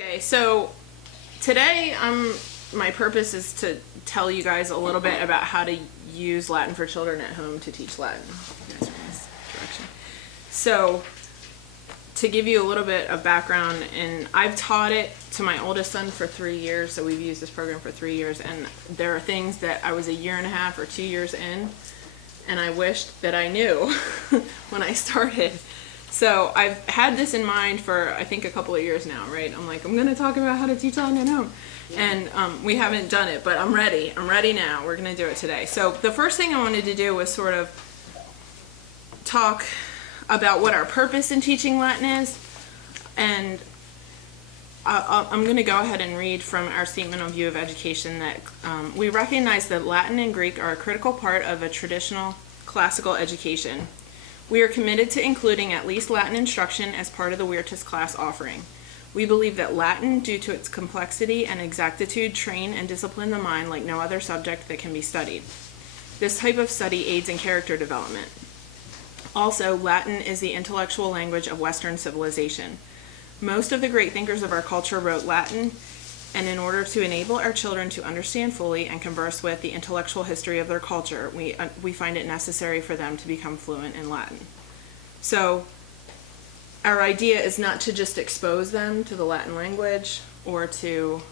Okay, so today my purpose is to tell you guys a little bit about how to use Latin for Children at home to teach Latin. Yes, in this direction. So, to give you a little bit of background, and I've taught it to my oldest son for 3 years, so we've used this program for 3 years, and there are things that I was a year and a half or 2 years in, and I wished that I knew when I started. So I've had this in mind for, I think, a couple of years now, right? I'm like, I'm going to talk about how to teach Latin at home. And we haven't done it, but I'm ready. I'm ready now. We're going to do it today. So the first thing I wanted to do was sort of talk about what our purpose in teaching Latin is. And I'm going to go ahead and read from our Statement of View of Education that we recognize that Latin and Greek are a critical part of a traditional classical education. We are committed to including at least Latin instruction as part of the Weirtus class offering. We believe that Latin, due to its complexity and exactitude, train and discipline the mind like no other subject that can be studied. This type of study aids in character development. Also, Latin is the intellectual language of Western civilization. Most of the great thinkers of our culture wrote Latin, and in order to enable our children to understand fully and converse with the intellectual history of their culture, we find it necessary for them to become fluent in Latin. So our idea is not to just expose them to the Latin language or to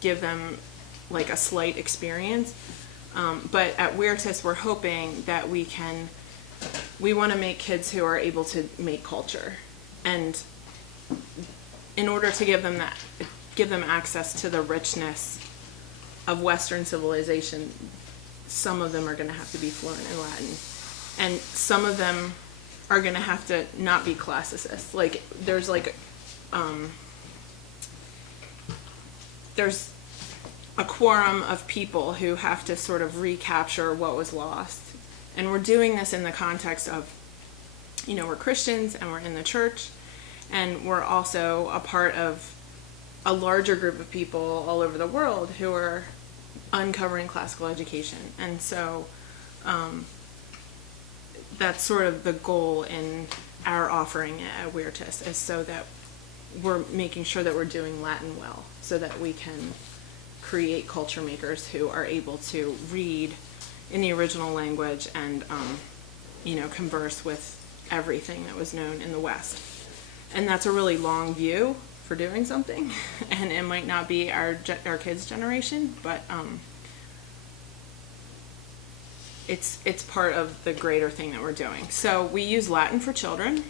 give them like a slight experience, but at Weirtus we're hoping that we want to make kids who are able to make culture, and in order to give them access to the richness of Western civilization, some of them are going to have to be fluent in Latin, and some of them are going to have to not be classicists. Like there's a quorum of people who have to sort of recapture what was lost, and we're doing this in the context of, we're Christians and we're in the church, and we're also a part of a larger group of people all over the world who are uncovering classical education. And so that's sort of the goal in our offering at Weirtus, is so that we're making sure that we're doing Latin well, so that we can create culture makers who are able to read in the original language and converse with everything that was known in the West. And that's a really long view for doing something, and it might not be our kids' generation, but it's part of the greater thing that we're doing. So we use Latin for Children,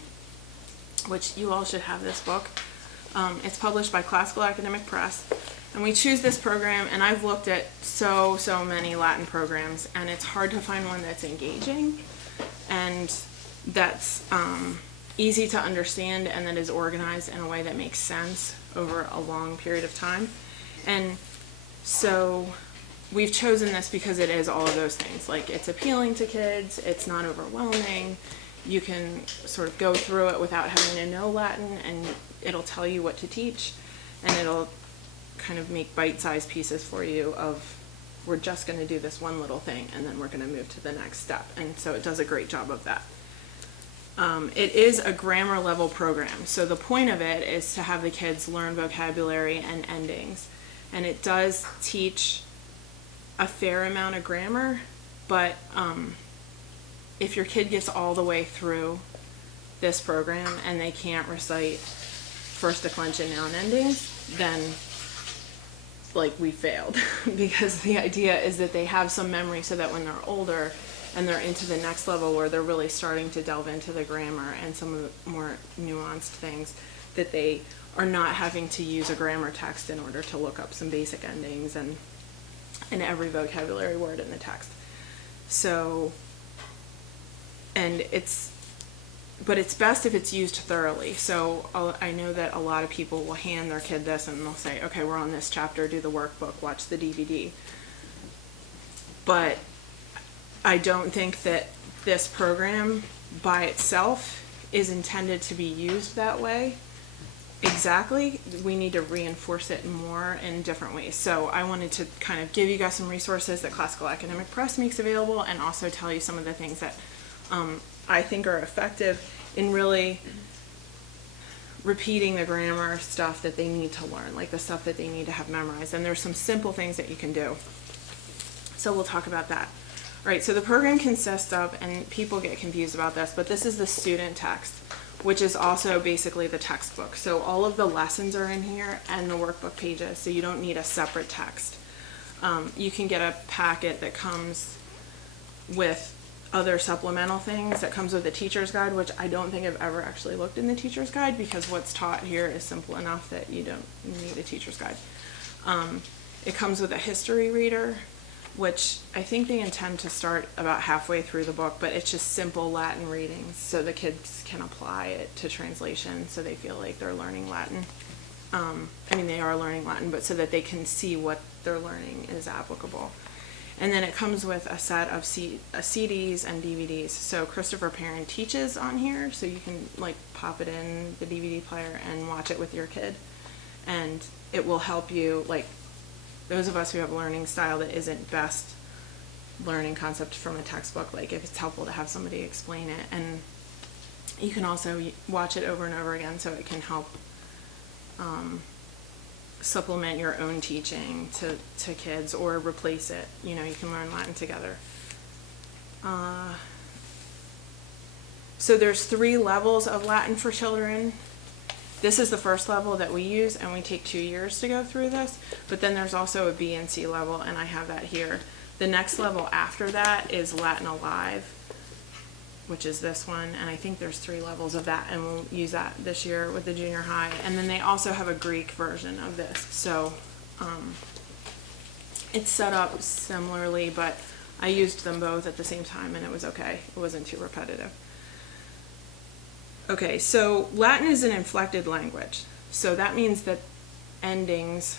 which you all should have this book. It's published by Classical Academic Press, and we choose this program, and I've looked at so many Latin programs, and it's hard to find one that's engaging and that's easy to understand and that is organized in a way that makes sense over a long period of time. And so we've chosen this because it is all of those things. Like, it's appealing to kids, it's not overwhelming, you can sort of go through it without having to know Latin, and it'll tell you what to teach, and it'll kind of make bite-sized pieces for you of, we're just going to do this one little thing and then we're going to move to the next step. And so it does a great job of that. It is a grammar level program, so the point of it is to have the kids learn vocabulary and endings, and it does teach a fair amount of grammar, but if your kid gets all the way through this program and they can't recite first declension noun endings, then we failed because the idea is that they have some memory so that when they're older and they're into the next level where they're really starting to delve into the grammar and some of the more nuanced things, that they are not having to use a grammar text in order to look up some basic endings and every vocabulary word in the text. So, but it's best if it's used thoroughly. So I know that a lot of people will hand their kid this and they'll say, okay, we're on this chapter, do the workbook, watch the DVD. But I don't think that this program by itself is intended to be used that way. Exactly. We need to reinforce it more in different ways. So I wanted to kind of give you guys some resources that Classical Academic Press makes available, and also tell you some of the things that I think are effective in really repeating the grammar stuff that they need to learn, like the stuff that they need to have memorized. And there's some simple things that you can do. So we'll talk about that. All right, so the program consists of, and people get confused about this, but this is the student text, which is also basically the textbook. So all of the lessons are in here and the workbook pages, so you don't need a separate text. You can get a packet that comes with other supplemental things, that comes with the teacher's guide, which I don't think I've ever actually looked in the teacher's guide, because what's taught here is simple enough that you don't need a teacher's guide. It comes with a history reader, which I think they intend to start about halfway through the book, but it's just simple Latin readings so the kids can apply it to translation, so they feel like they're learning Latin. I mean, they are learning Latin, but so that they can see what they're learning is applicable. And then it comes with a set of CDs and DVDs. So Christopher Perrin teaches on here, so you can like pop it in the DVD player and watch it with your kid. And it will help you, like those of us who have a learning style that isn't best learning concepts from a textbook, like if it's helpful to have somebody explain it. And you can also watch it over and over again, so it can help supplement your own teaching to kids, or replace it. You know, you can learn Latin together. So there's 3 levels of Latin for children. This is the first level that we use, and we take 2 years to go through this, but then there's also a B and C level, and I have that here. The next level after that is Latin Alive, which is this one, and I think there's 3 levels of that, and we'll use that this year with the junior high. And then they also have a Greek version of this, so it's set up similarly, but I used them both at the same time, and it was okay. It wasn't too repetitive. Okay, so Latin is an inflected language, so that means that endings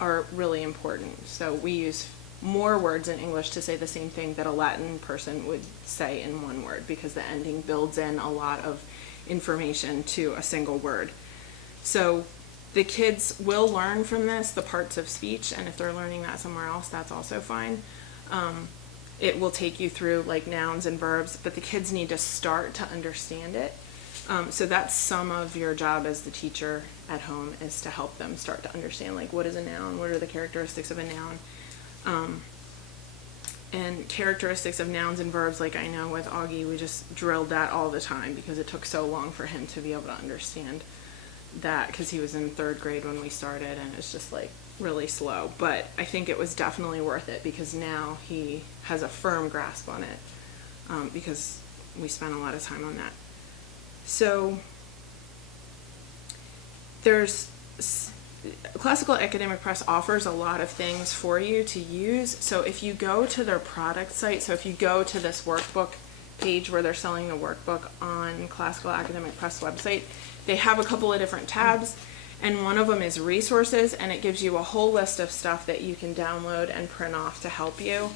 are really important. So we use more words in English to say the same thing that a Latin person would say in one word, because the ending builds in a lot of information to a single word. So the kids will learn from this the parts of speech, and if they're learning that somewhere else, that's also fine. It will take you through like nouns and verbs, but the kids need to start to understand it. So that's some of your job as the teacher at home, is to help them start to understand, like, what is a noun, what are the characteristics of a noun. And characteristics of nouns and verbs, like I know with Augie, we just drilled that all the time because it took so long for him to be able to understand that, because he was in 3rd grade when we started, and it's just like really slow. But I think it was definitely worth it, because now he has a firm grasp on it, because we spent a lot of time on that. So there's Classical Academic Press offers a lot of things for you to use. So if you go to their product site, so if you go to this workbook page where they're selling the workbook on Classical Academic Press website, they have a couple of different tabs, and one of them is resources, and it gives you a whole list of stuff that you can download and print off to help you.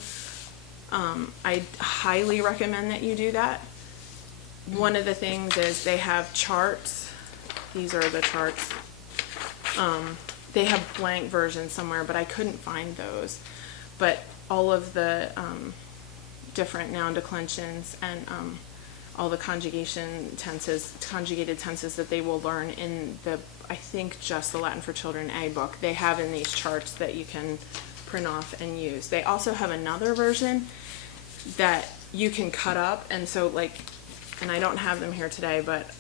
I highly recommend that you do that. One of the things is they have charts. These are the charts. They have blank versions somewhere, but I couldn't find those. But all of the different noun declensions and all the conjugated tenses that they will learn in the, I think, just the Latin for Children A book, they have in these charts that you can print off and use. They also have another version that you can cut up, and so like, and I don't have them here today, but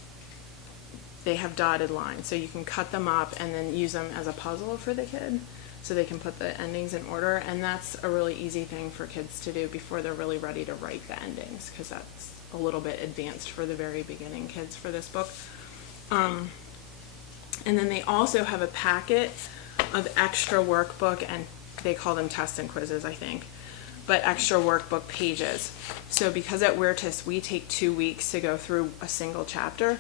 they have dotted lines, so you can cut them up and then use them as a puzzle for the kid, so they can put the endings in order. And that's a really easy thing for kids to do before they're really ready to write the endings, because that's a little bit advanced for the very beginning kids for this book. And then they also have a packet of extra workbook, and they call them tests and quizzes, I think, but extra workbook pages. So because at Weirtis we take 2 weeks to go through a single chapter,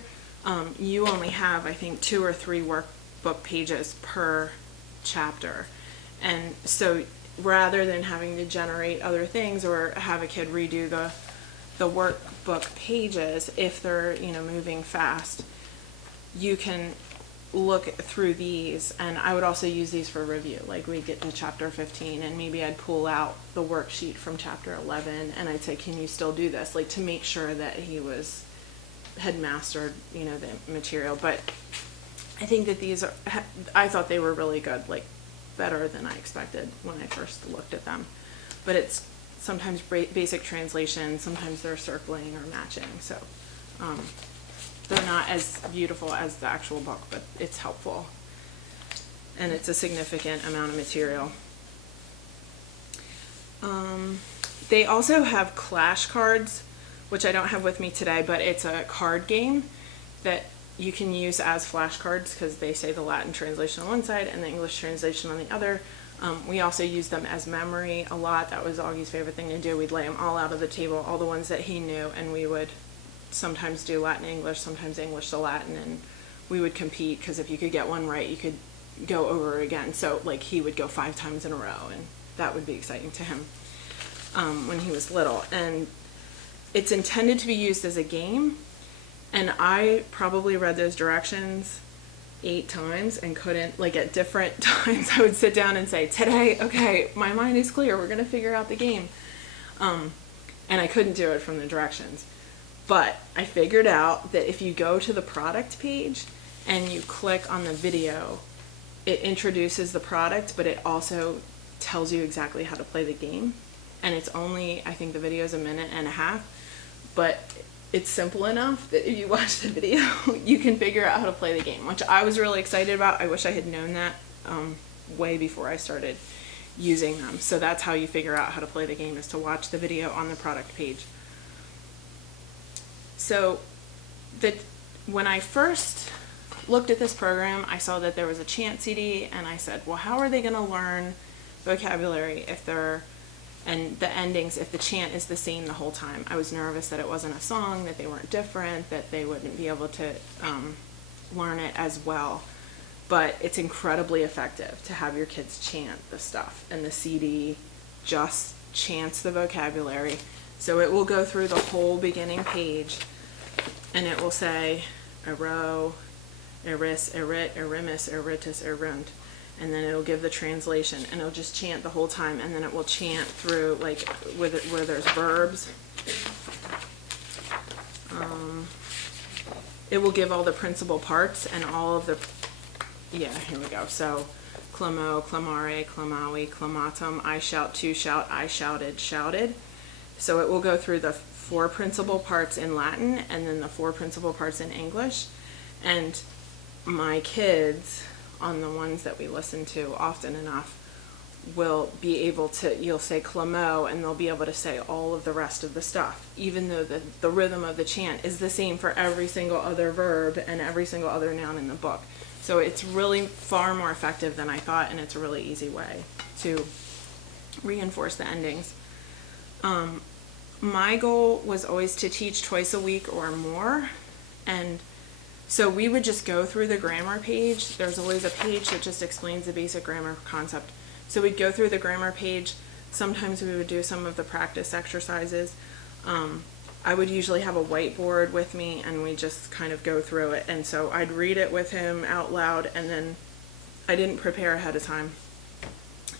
you only have, I think, 2 or 3 workbook pages per chapter. And so rather than having to generate other things or have a kid redo the workbook pages, if they're, you know, moving fast, you can look through these. And I would also use these for review. Like, we'd get to chapter 15 and maybe I'd pull out the worksheet from chapter 11 and I'd say, can you still do this? Like, to make sure that he was had mastered, you know, the material. But I think that these are, I thought they were really good, like better than I expected when I first looked at them. But it's sometimes basic translation, sometimes they're circling or matching, so they're not as beautiful as the actual book, but it's helpful. And it's a significant amount of material. They also have Clash cards, which I don't have with me today, but it's a card game that you can use as flashcards because they say the Latin translation on one side and the English translation on the other. We also use them as memory a lot. That was Augie's favorite thing to do. We'd lay them all out of the table, all the ones that he knew, and we would sometimes do Latin English, sometimes English to Latin, and we would compete because if you could get one right, you could go over again. So like he would go 5 times in a row, and that would be exciting to him when he was little. And it's intended to be used as a game, and I probably read those directions 8 times and couldn't, like at different times I would sit down and say, today, okay, my mind is clear, we're gonna figure out the game. And I couldn't do it from the directions. But I figured out that if you go to the product page and you click on the video, it introduces the product, but it also tells you exactly how to play the game. And it's only, I think the video is 1.5 minutes, but it's simple enough that if you watch the video, you can figure out how to play the game, which I was really excited about. I wish I had known that way before I started using them. So that's how you figure out how to play the game, is to watch the video on the product page. So when I first looked at this program, I saw that there was a chant CD, and I said, well, how are they going to learn vocabulary if they're, and the endings, if the chant is the same the whole time? I was nervous that it wasn't a song, that they weren't different, that they wouldn't be able to learn it as well. But it's incredibly effective to have your kids chant the stuff, and the CD just chants the vocabulary. So it will go through the whole beginning page, and it will say ero, eris, erit, erimis, eritus, erunt. And then it'll give the translation, and it'll just chant the whole time, and then it will chant through, like, where there's verbs. It will give all the principal parts and all of the, yeah, here we go. So, clamo, clamare, clamawi, clamatum, I shout, to shout, I shouted, shouted. So it will go through the 4 principal parts in Latin, and then the 4 principal parts in English. And my kids, on the ones that we listen to often enough, will be able to, you'll say clamo, and they'll be able to say all of the rest of the stuff, even though the rhythm of the chant is the same for every single other verb and every single other noun in the book. So it's really far more effective than I thought, and it's a really easy way to reinforce the endings. My goal was always to teach twice a week or more, and so we would just go through the grammar page. There's always a page that just explains the basic grammar concept. So we'd go through the grammar page. Sometimes we would do some of the practice exercises. I would usually have a whiteboard with me, and we just kind of go through it. And so I'd read it with him out loud, and then I didn't prepare ahead of time.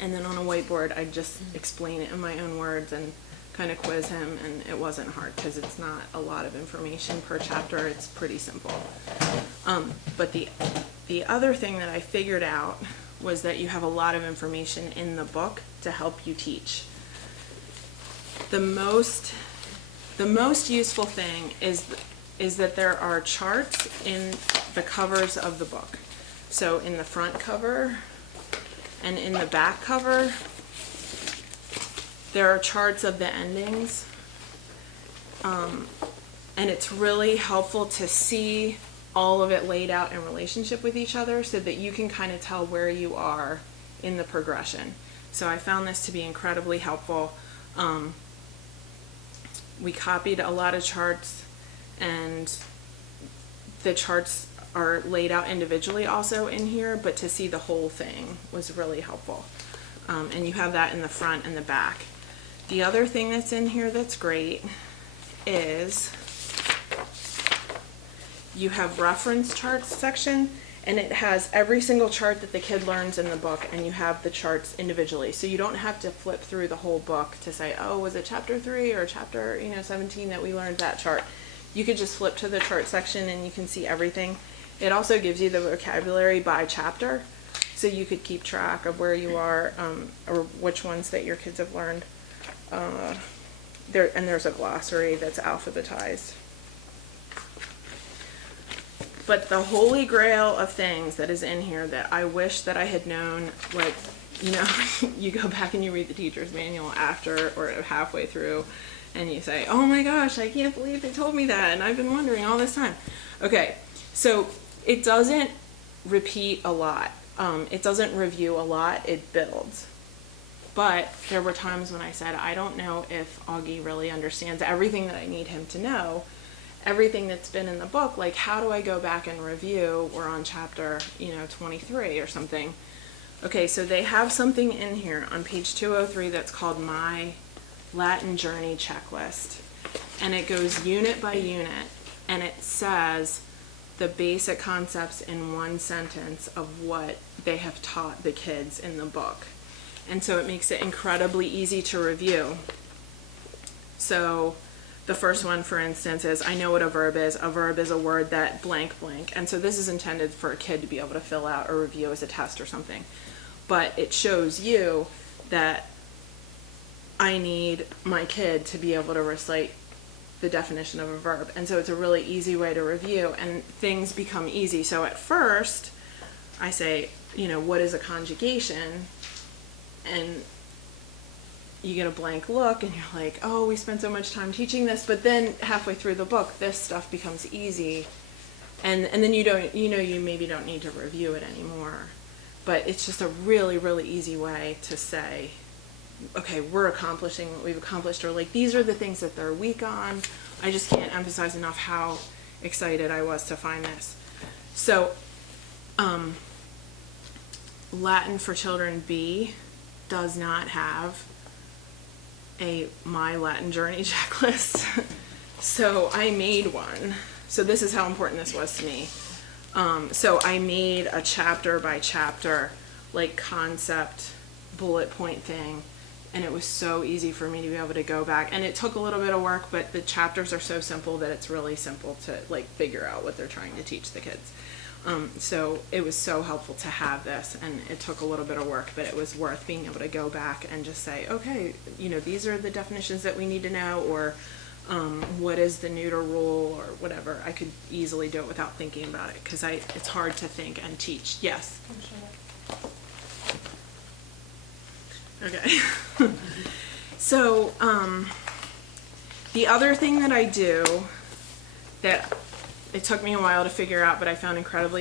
And then on a whiteboard, I'd just explain it in my own words and kind of quiz him, and it wasn't hard because it's not a lot of information per chapter. It's pretty simple. But the other thing that I figured out was that you have a lot of information in the book to help you teach. The most useful thing is that there are charts in the covers of the book. So in the front cover and in the back cover, there are charts of the endings, and it's really helpful to see all of it laid out in relationship with each other so that you can kind of tell where you are in the progression. So I found this to be incredibly helpful. We copied a lot of charts, and the charts are laid out individually also in here, but to see the whole thing was really helpful. And you have that in the front and the back. The other thing that's in here that's great is you have reference charts section, and it has every single chart that the kid learns in the book, and you have the charts individually. So you don't have to flip through the whole book to say, oh, was it chapter 3 or chapter 17 that we learned that chart? you could just flip to the chart section and you can see everything. It also gives you the vocabulary by chapter, so you could keep track of where you are, or which ones that your kids have learned. There's a glossary that's alphabetized. But the holy grail of things that is in here that I wish that I had known, like, you know, you go back and you read the teacher's manual after or halfway through, and you say, oh my gosh, I can't believe they told me that, and I've been wondering all this time. Okay, so it doesn't repeat a lot. It doesn't review a lot, it builds. But there were times when I said, I don't know if Augie really understands everything that I need him to know, everything that's been in the book. Like, how do I go back and review? We're on chapter, 23 or something. Okay, so they have something in here on page 203 that's called My Latin Journey Checklist. And it goes unit by unit, and it says the basic concepts in one sentence of what they have taught the kids in the book. And so it makes it incredibly easy to review. So the first one, for instance, is I know what a verb is. A verb is a word that blank blank. And so this is intended for a kid to be able to fill out or review as a test or something. But it shows you that I need my kid to be able to recite the definition of a verb. And so it's a really easy way to review, and things become easy. So at first, I say, what is a conjugation? And you get a blank look and you're like, oh, we spent so much time teaching this. But then halfway through the book, this stuff becomes easy. And then you don't, you maybe don't need to review it anymore. But it's just a really, really easy way to say, okay, we're accomplishing what we've accomplished, or like, these are the things that they're weak on. I just can't emphasize enough how excited I was to find this. So, Latin for Children B does not have a My Latin Journey checklist. So I made one. So this is how important this was to me. So I made a chapter by chapter, like, concept bullet point thing, and it was so easy for me to be able to go back. And it took a little bit of work, but the chapters are so simple that it's really simple to, like, figure out what they're trying to teach the kids. So it was so helpful to have this, and it took a little bit of work, but it was worth being able to go back and just say, okay, these are the definitions that we need to know, or what is the neuter rule, or whatever. I could easily do it without thinking about it, because it's hard to think and teach. Yes? Okay. So, the other thing that I do that it took me a while to figure out, but I found incredibly